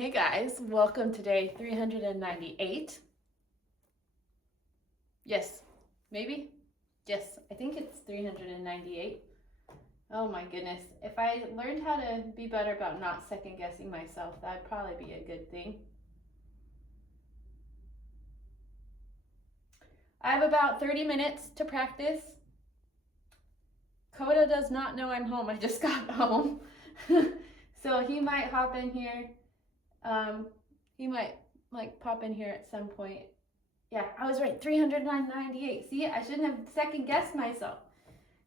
Hey guys, welcome to day 398. Yes, maybe? Yes, I think it's 398. Oh my goodness. If I learned how to be better about not second guessing myself, that'd probably be a good thing. I have about 30 minutes to practice. Coda does not know I'm home. I just got home. So he might hop in here. He might pop in here at some point. Yeah, I was right. 398. See, I shouldn't have second guessed myself.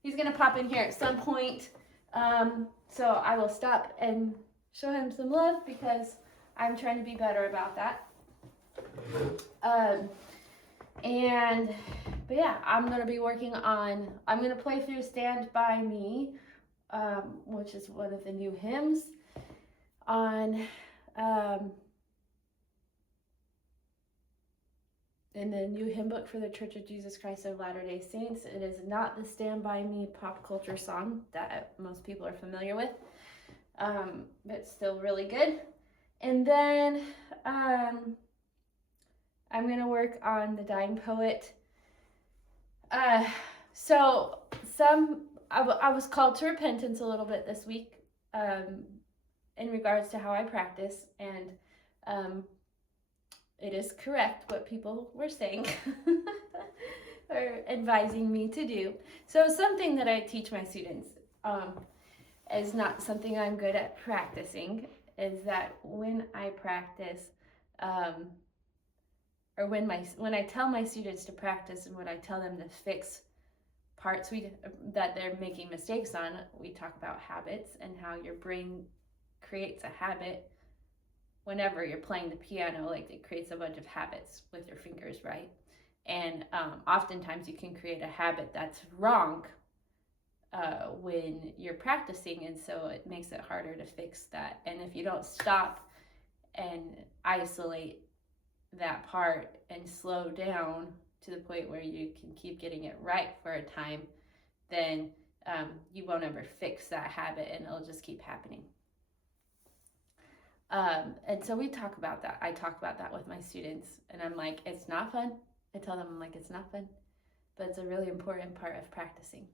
He's gonna pop in here at some point. So I will stop and show him some love because I'm trying to be better about that. But yeah, I'm gonna be working on. I'm gonna play through "Stand by Me," which is one of the new hymns on. In the new hymn book for the Church of Jesus Christ of Latter-day Saints. It is not the Stand By Me pop culture song that most people are familiar with, but still really good. And then I'm going to work on the Dying Poet. So I was called to repentance a little bit this week in regards to how I practice, and it is correct what people were saying or advising me to do. So something that I teach my students is not something I'm good at practicing, is that when I practice, or when I tell my students to practice and when I tell them to fix parts that they're making mistakes on, we talk about habits and how your brain creates a habit. Whenever you're playing the piano, like it creates a bunch of habits with your fingers, right? And oftentimes you can create a habit that's wrong when you're practicing, and so it makes it harder to fix that. And if you don't stop and isolate that part and slow down to the point where you can keep getting it right for a time, then you won't ever fix that habit and it'll just keep happening. And so we talk about that. I talk about that with my students, and I'm like, it's not fun. I tell them, I'm like, it's not fun, but it's a really important part of practicing.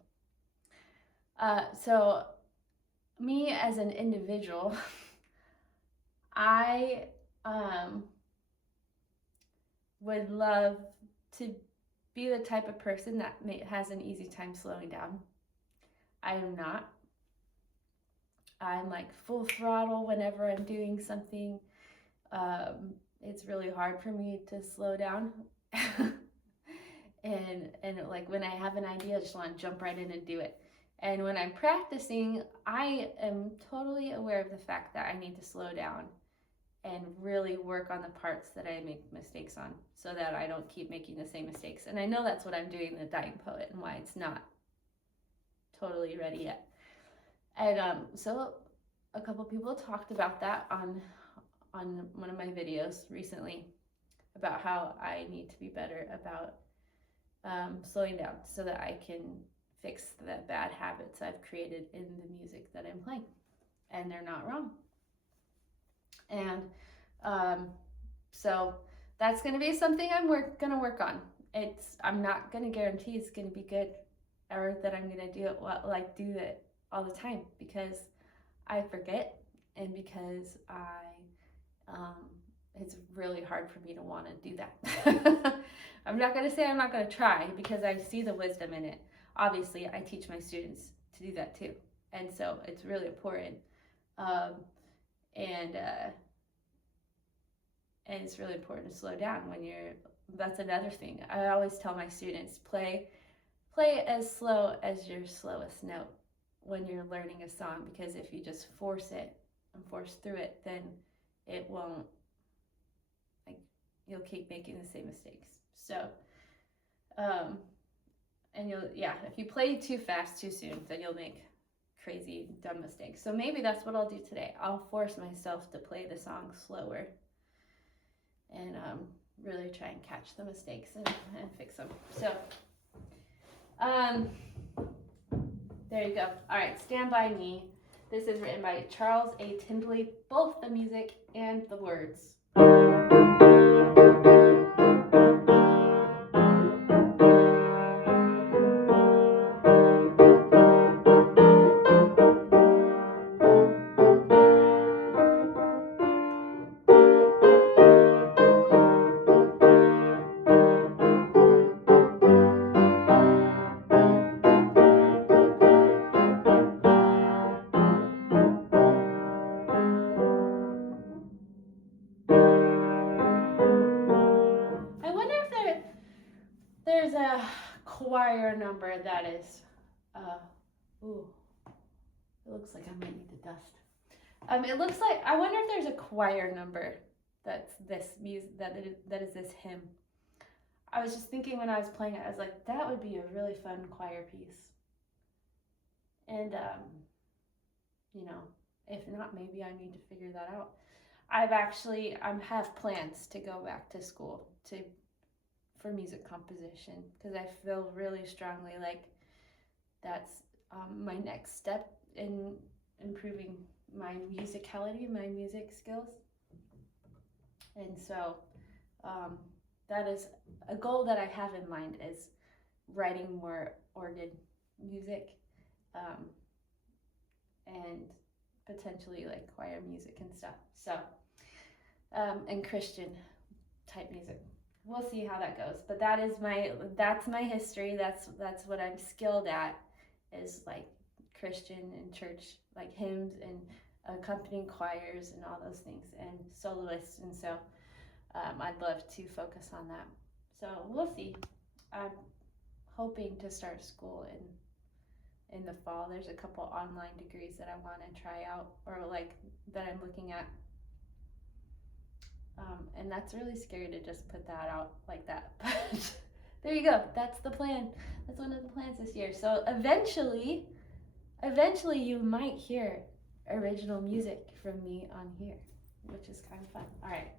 So me as an individual, I would love to be the type of person that has an easy time slowing down. I am not. I'm like full throttle whenever I'm doing something. It's really hard for me to slow down. and like when I have an idea, I just want to jump right in and do it. And when I'm practicing, I am totally aware of the fact that I need to slow down and really work on the parts that I make mistakes on so that I don't keep making the same mistakes. And I know that's what I'm doing in the Dying Poet and why it's not totally ready yet. And so a couple people talked about that on one of my videos recently, about how I need to be better about slowing down so that I can fix the bad habits I've created in the music that I'm playing. And they're not wrong. And so that's going to be something I'm going to work on. I'm not going to guarantee it's going to be good or that I'm going to do it all the time, because I forget, and because it's really hard for me to want to do that. I'm not going to say I'm not going to try, because I see the wisdom in it. Obviously, I teach my students to do that too, and so it's really important. And it's really important to slow down when that's another thing. I always tell my students, play as slow as your slowest note when you're learning a song, because if you just force it and force through it, then it won't, you'll keep making the same mistakes. So, and if you play too fast too soon, then you'll make crazy dumb mistakes. So maybe that's what I'll do today. I'll force myself to play the song slower and really try and catch the mistakes and fix them. So, there you go. All right, Stand By Me. This is written by Charles A. Tindley, both the music and the words. There's a choir number that is, ooh, it looks like I might need to dust. It looks like, I wonder if there's a choir number that's this music, that is this hymn. I was just thinking when I was playing it, I was like, that would be a really fun choir piece. And, you know, if not, maybe I need to figure that out. I have plans to go back to school for music composition, because I feel really strongly like that's my next step in improving my musicality, my music skills. And so that is a goal that I have in mind, is writing more organ music and potentially like choir music and stuff. So and Christian type music. We'll see how that goes, but that's my history. That's what I'm skilled at, is like Christian and church, like hymns and accompanying choirs and all those things, and soloists. And so I'd love to focus on that. So we'll see. I'm hoping to start school in the fall. There's a couple online degrees that I want to try out, or like that I'm looking at. And that's really scary to just put that out like that. But there you go. That's the plan. That's one of the plans this year. So eventually you might hear original music from me on here, which is kind of fun. All right.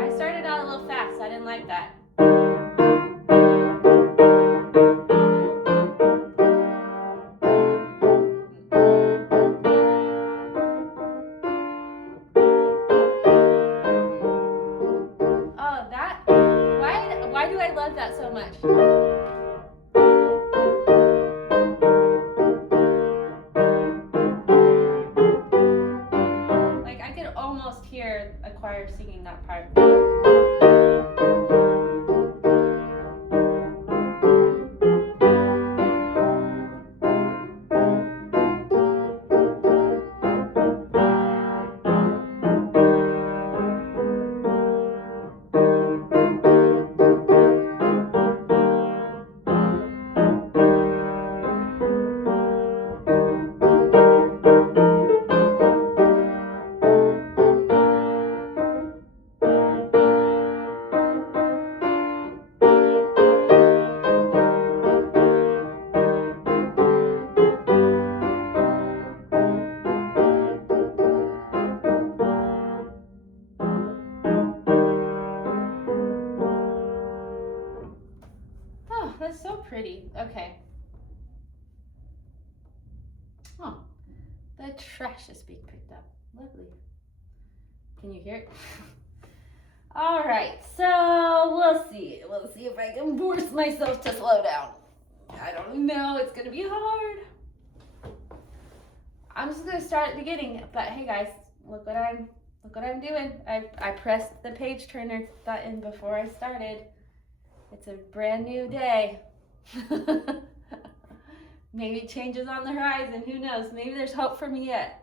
I started out a little fast. I didn't like that. Why do I love that so much? Like I could almost hear a choir singing that part. Oh, that's so pretty. Okay. Oh, the trash is being picked up. Lovely. Can you hear it? All right, so we'll see. We'll see if I can force myself to slow down. I don't know. It's gonna be hard. I'm just gonna start at the beginning. But hey, guys, look what I'm doing. I pressed the page turner button before I started. It's a brand new day. Maybe changes on the horizon. Who knows? Maybe there's hope for me yet.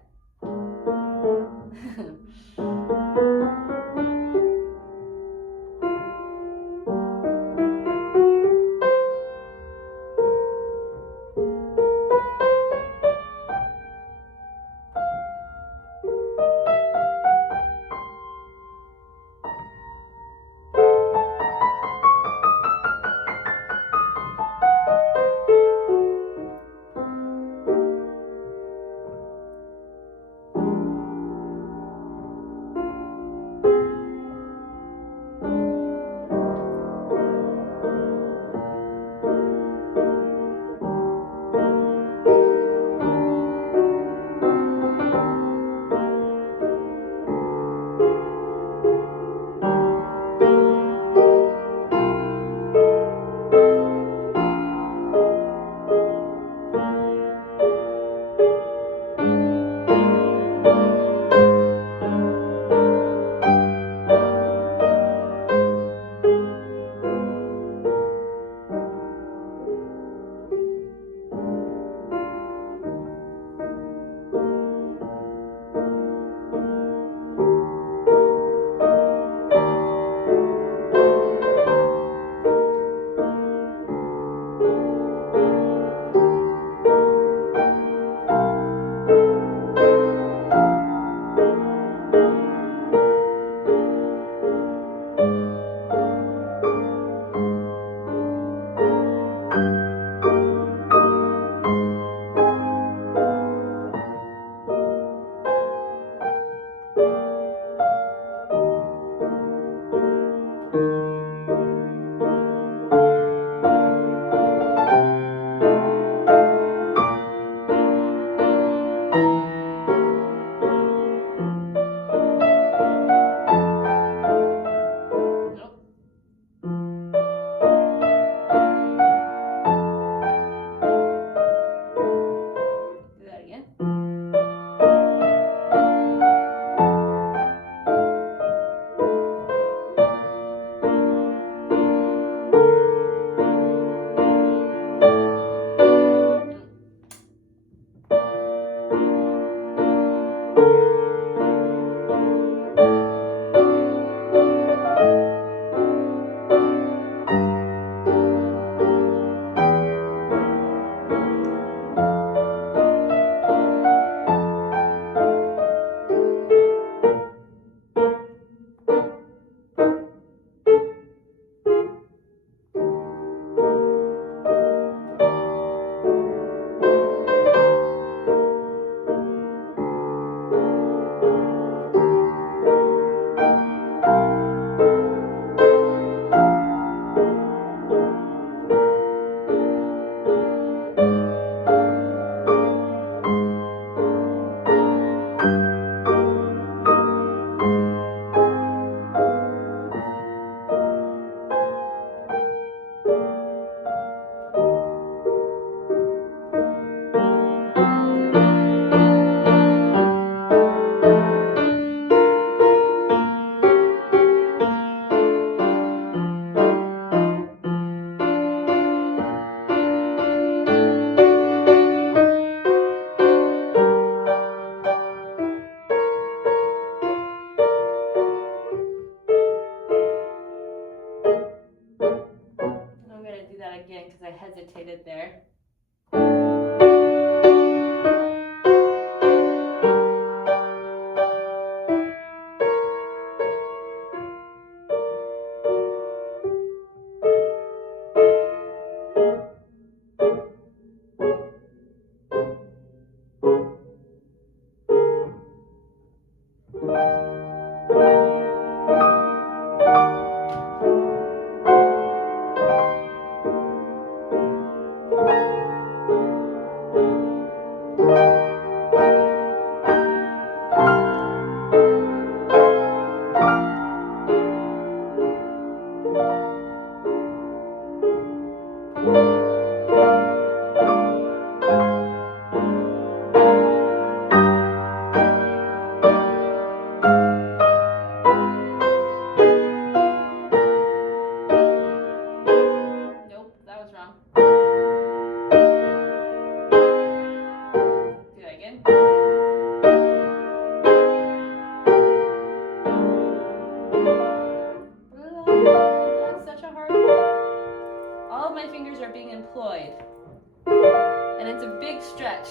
stretch.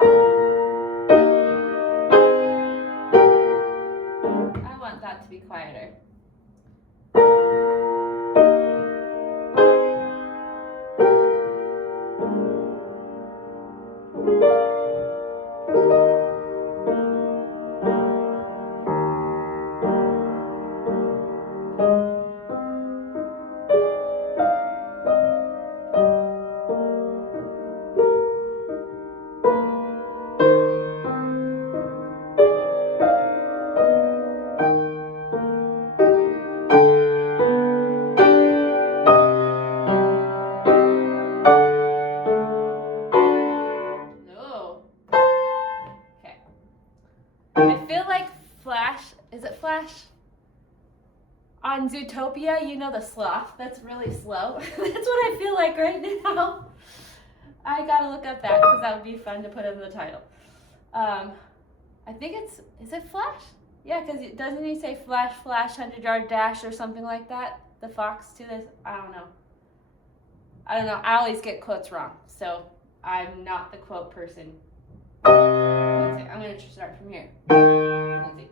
I want that to be quieter. Is it Flash? On Zootopia, you know the sloth that's really slow. That's what I feel like right now. I gotta look up that because that would be fun to put in the title. I think is it Flash? Yeah, because doesn't he say Flash, 100-yard dash or something like that? The fox to this, I don't know. I always get quotes wrong, so I'm not the quote person. Let's see, I'm gonna start from here. Let's see.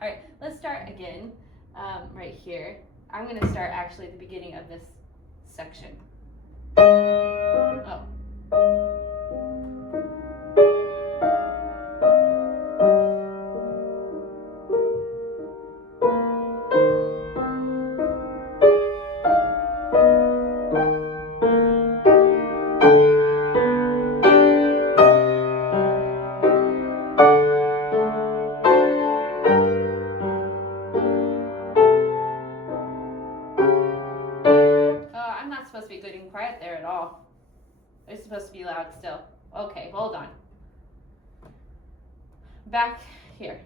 Alright, let's start again right here. I'm going to start actually at the beginning of this section. Oh. Supposed to be good and quiet there at all. It's supposed to be loud still. Okay, hold on. Back here.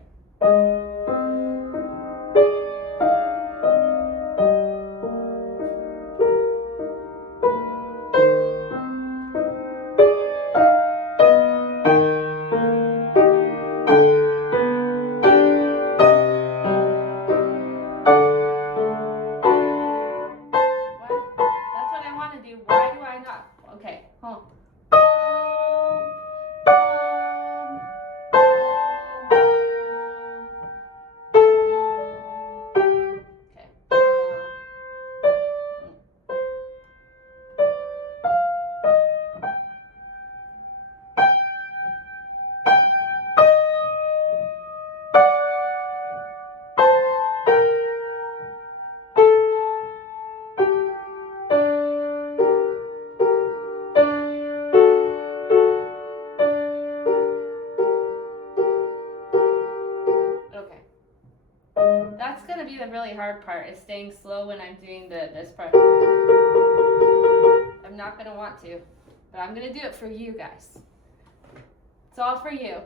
That's going to be the really hard part, is staying slow when I'm doing this part. I'm not going to want to, but I'm going to do it for you guys. It's all for you.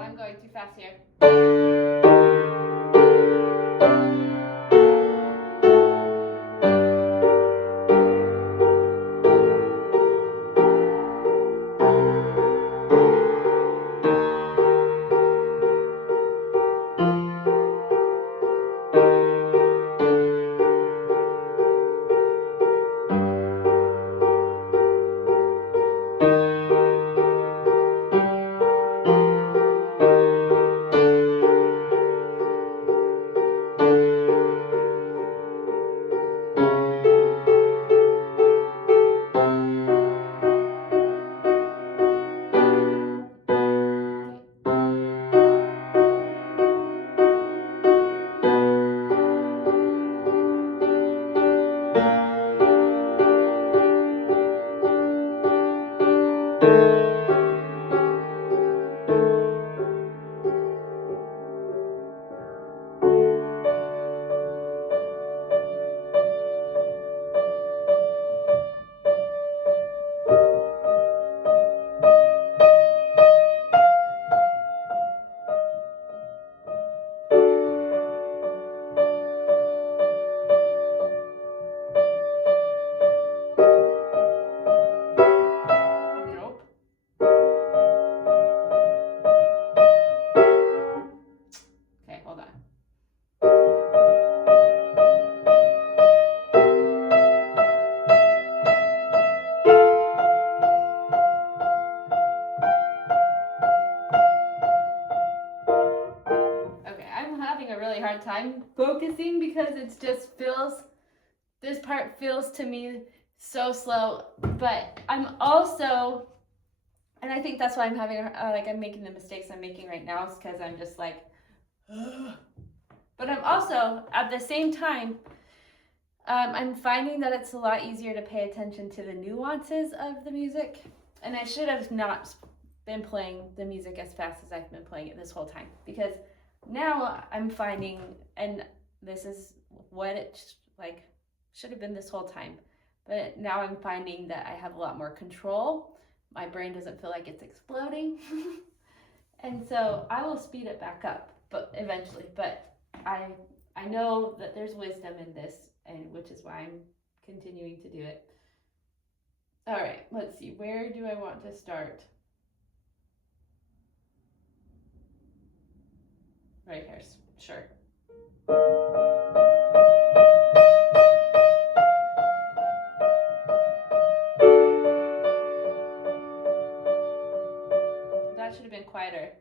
I'm going too fast here. Nope. Okay, hold on. Okay, I'm having a really hard time focusing because it just feels, this part feels to me so slow, but I'm also, and I think that's why I'm having, I'm making the mistakes I'm making right now is because I'm just like, ugh. But I'm also, at the same time, I'm finding that it's a lot easier to pay attention to the nuances of the music, and I should have not been playing the music as fast as I've been playing it this whole time, because now I'm finding, and this is what it should have been this whole time, but now I'm finding that I have a lot more control. My brain doesn't feel like it's exploding. And so I will speed it back up, but eventually. But I know that there's wisdom in this, and which is why I'm continuing to do it. All right, let's see. Where do I want to start? Right here, sure. That should have been quieter.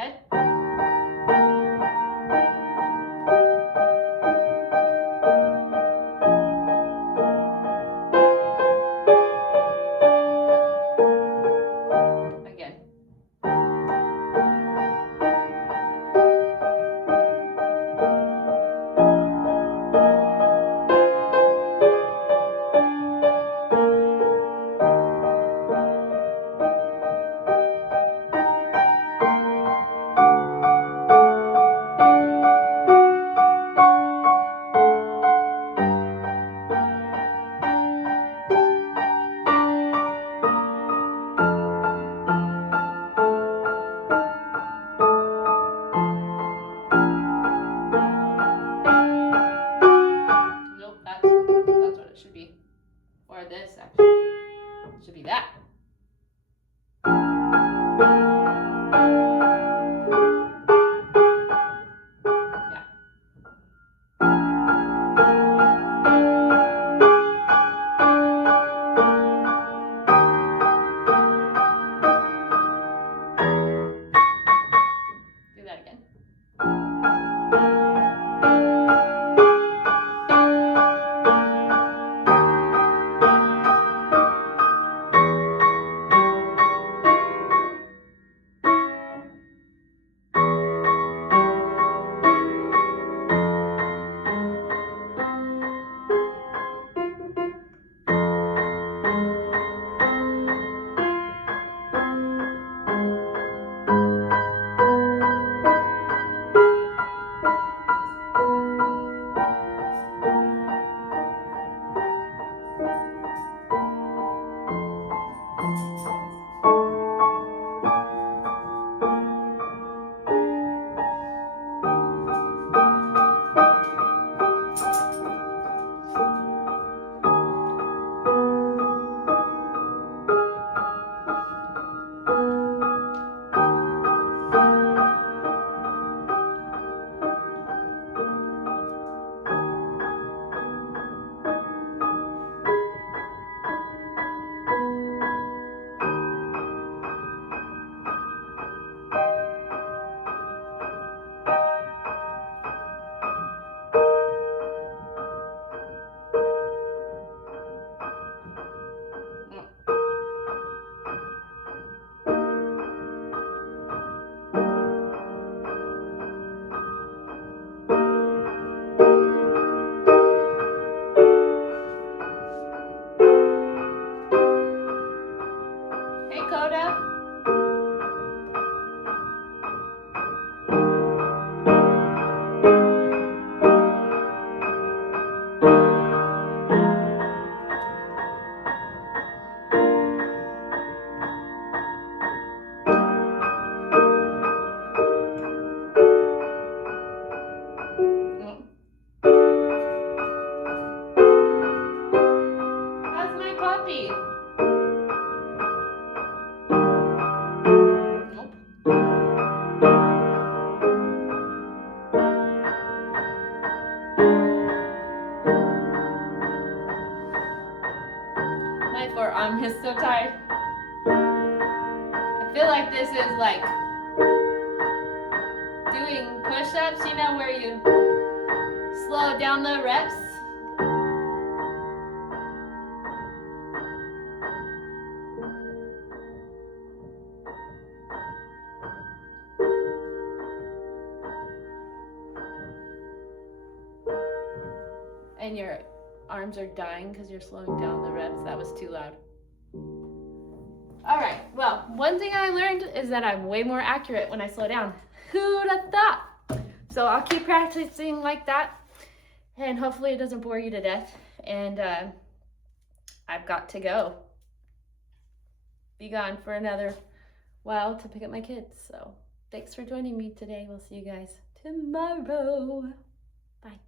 ahead. Again. Nope, that's what it should be. Or this actually. It should be that. Yeah. Do that again. Hey, Coda. How's my puppy? Nope. My forearm is so tired. I feel like this is like doing push-ups, you know, where you slow down the reps. And your arms are dying because you're slowing down the reps. That was too loud. All right, well, one thing I learned is that I'm way more accurate when I slow down. Who'd have thought? So I'll keep practicing like that, and hopefully it doesn't bore you to death. And I've got to go. Be gone for another while to pick up my kids. So thanks for joining me today. We'll see you guys tomorrow. Bye.